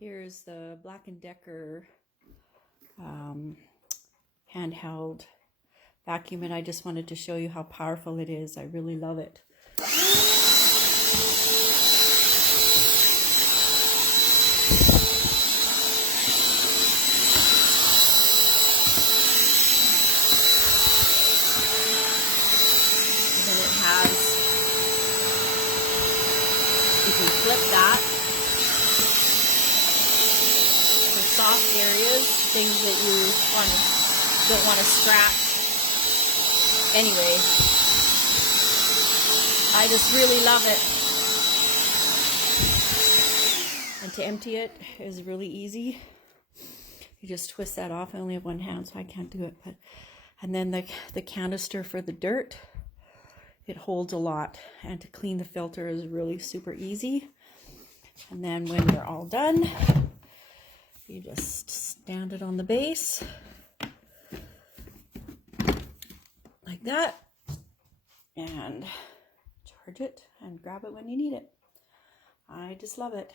Here's the BLACKDECKER handheld vacuum, and I just wanted to show you how powerful it is. I really love it. And then it has, you can flip that. Soft areas, things that you don't want to scratch. Anyway, I just really love it. And to empty it is really easy. You just twist that off. I only have one hand, so I can't do it. And then the canister for the dirt, it holds a lot. And to clean the filter is really super easy. And then when you're all done, you just stand it on the base like that and charge it and grab it when you need it. I just love it.